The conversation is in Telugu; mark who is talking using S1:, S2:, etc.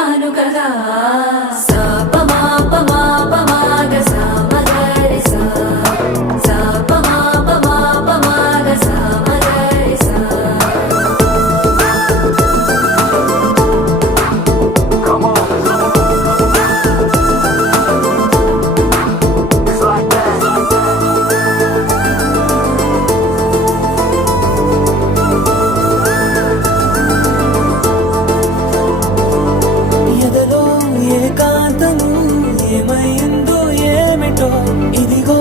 S1: తాను కదా
S2: ఏమిటో ఇదిగో